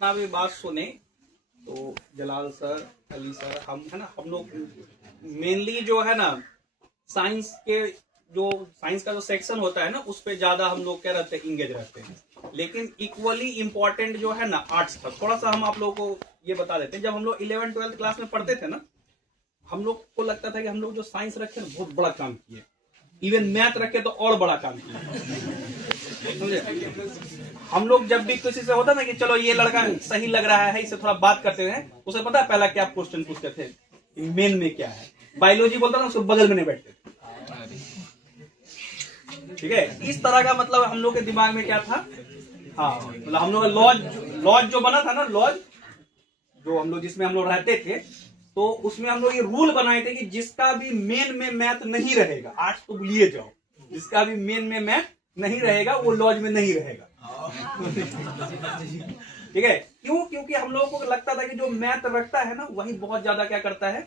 जितना भी बात सुने तो जलाल सर, अली सर, हम है ना, हम लोग मेनली जो है ना साइंस का जो सेक्शन होता है ना उस पे ज्यादा हम लोग क्या रहते हैं, इंगेज रहते हैं। लेकिन इक्वली इम्पोर्टेंट जो है ना आर्ट्स था। थोड़ा सा हम आप लोगों को ये बता देते हैं, जब हम लोग 11th-12th क्लास में पढ़ते थे ना, हम लोग को लगता था कि हम लोग जो साइंस रखे ना बहुत बड़ा काम किए, इवन मैथ रखे तो और बड़ा काम किए। हम लोग जब भी किसी से होता ना कि चलो ये लड़का सही लग रहा है, इससे थोड़ा बात करते हैं, उसे पता है पहला क्या क्वेश्चन पूछते थे, मेन में क्या है। बायोलॉजी बोलता ना उसको बगल में नहीं बैठते थे। ठीक है, इस तरह का मतलब हम लोग के दिमाग में क्या था। हाँ, मतलब हम लोग लॉज जो बना था ना, लॉज जो हम लोग जिसमें हम लोग रहते थे, तो उसमें हम लोग ये रूल बनाए थे कि जिसका भी मेन में मैथ नहीं रहेगा, आर्ट्स तो भूलिए जाओ, जिसका भी मेन में मैथ नहीं रहेगा वो लॉज में नहीं रहेगा। ठीक है, क्यों? क्योंकि हम लोगों को लगता था कि जो मैथ रखता है ना वही बहुत ज्यादा क्या करता है,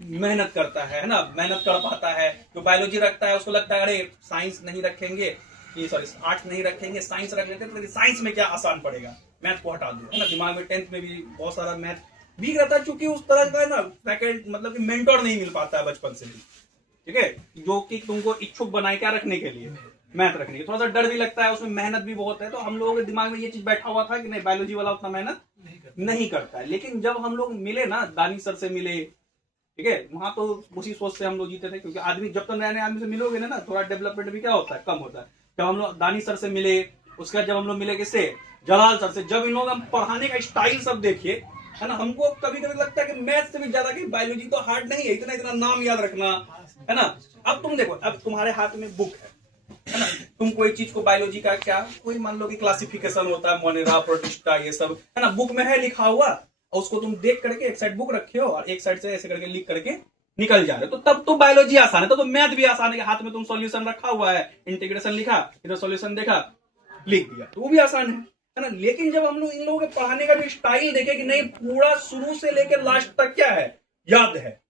मेहनत करता है ना, मेहनत कर पाता है। जो बायोलॉजी रखता है उसको लगता है अरे साइंस नहीं रखेंगे, ये सॉरी आर्ट्स नहीं रखेंगे, साइंस रख लेते तो साइंस में क्या आसान पड़ेगा, मैथ को हटा दो, है ना। दिमाग में 10th में भी बहुत सारा मैथ वीक रहता है, चूंकि उस तरह का है ना फैकल्टी मतलब कि मेंटोर नहीं मिल पाता है बचपन से भी। ठीक है, जो कि तुमको इच्छुक बनाए क्या रखने के लिए, मैथ रखने के। थोड़ा सा डर भी लगता है, उसमें मेहनत भी बहुत है, तो हम लोगों के दिमाग में ये चीज बैठा हुआ था कि नहीं बायोलॉजी वाला उतना मेहनत नहीं करता है। लेकिन जब हम लोग मिले ना, दानी सर से मिले, ठीक है, वहां तो उसी सोच से हम लोग जीते थे, क्योंकि आदमी जब तक नए नए आदमी से मिलोगे ना थोड़ा डेवलपमेंट भी क्या होता है, कम होता है। जब हम लोग दानी सर से मिले, उसके बाद जब हम लोग मिले किससे, जलाल सर से, जब इन लोग हम पढ़ाने का स्टाइल सब देखिए, है ना, हमको कभी कभी लगता है कि मैथ से भी ज्यादा कि बायोलॉजी तो हार्ड नहीं है, इतना इतना नाम याद रखना, है ना। अब तुम देखो, अब तुम्हारे हाथ में बुक है ना, तुम कोई चीज को बायोलॉजी का क्या कोई मान लो कि क्लासिफिकेशन होता है, मोनेरा, प्रोटिस्टा, ये सब है ना, बुक में है लिखा हुआ, और उसको तुम देख करके एक साइड बुक रखे हो और एक साइड से ऐसे करके लिख करके निकल जा रहे हो, तो तब तो बायोलॉजी आसान है, तो मैथ भी आसान है। हाथ में तुम सॉल्यूशन रखा हुआ है, इंटीग्रेशन लिखा, इधर सॉल्यूशन देखा, लिख दिया, तो वो भी आसान है ना। लेकिन जब हम लोग इन लोगों के पढ़ाने का जो स्टाइल देखे कि नहीं पूरा शुरू से लेकर लास्ट तक क्या है, याद है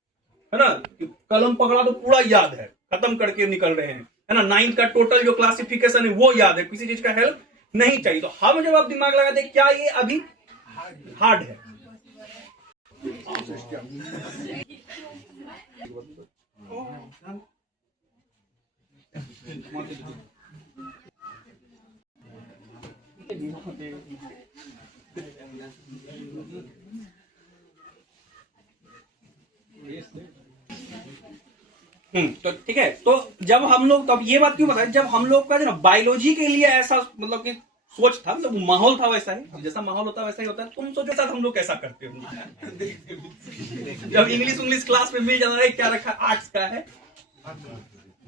ना, कलम पकड़ा तो पूरा याद है, खत्म करके निकल रहे हैं, है ना। 9th का टोटल जो क्लासिफिकेशन है वो याद है, किसी चीज का हेल्प नहीं चाहिए। तो हम जब आप दिमाग लगाते क्या ये अभी हार्ड है, तो ठीक है, तो जब हम लोग, तब ये बात क्यों बताए, जब हम लोग का जो ना बायोलॉजी के लिए ऐसा मतलब कि सोच था, मतलब माहौल था वैसा ही, जैसा माहौल होता है वैसा ही होता है। तुम सोचो साथ हम लोग कैसा करते हो, जब इंग्लिश क्लास में मिल जाना है क्या रखा आर्ट्स का है,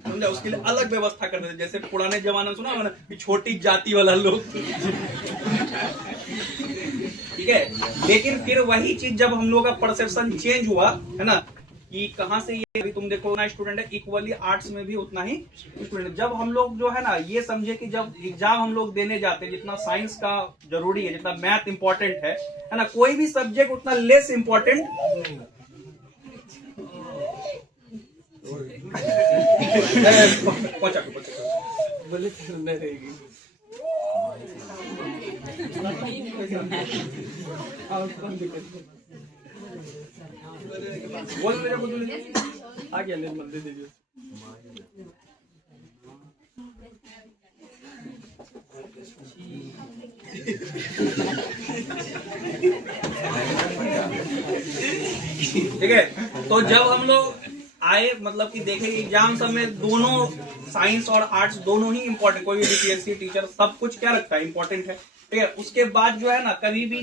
समझा, उसके लिए अलग व्यवस्था करते थे। जैसे पुराने जमाने में सुना ना कि छोटी जाति वाला लोग, ठीक है। लेकिन फिर वही चीज जब हम लोग का परसेप्शन चेंज हुआ, है ना, कि कहां से ये अभी तुम देखो ना स्टूडेंट है, इक्वली आर्ट्स में भी उतना ही स्टूडेंट। जब हम लोग जो है ना ये समझे कि जब एग्जाम हम लोग देने जाते हैं, जितना साइंस का जरूरी है, जितना मैथ इंपॉर्टेंट है ना, कोई भी सब्जेक्ट उतना लेस इंपॉर्टेंट बोले नहीं रहेगी। बोल मेरे को आ गया निर्मल दे दीजिए। ठीक है, तो जब हम लोग आए मतलब कि देखे एग्जाम सब में दोनों साइंस और आर्ट्स दोनों ही इंपॉर्टेंट, कोई भी बीपीएससी टीचर सब कुछ क्या रखता है इंपॉर्टेंट है। ठीक है, उसके बाद जो है ना कभी भी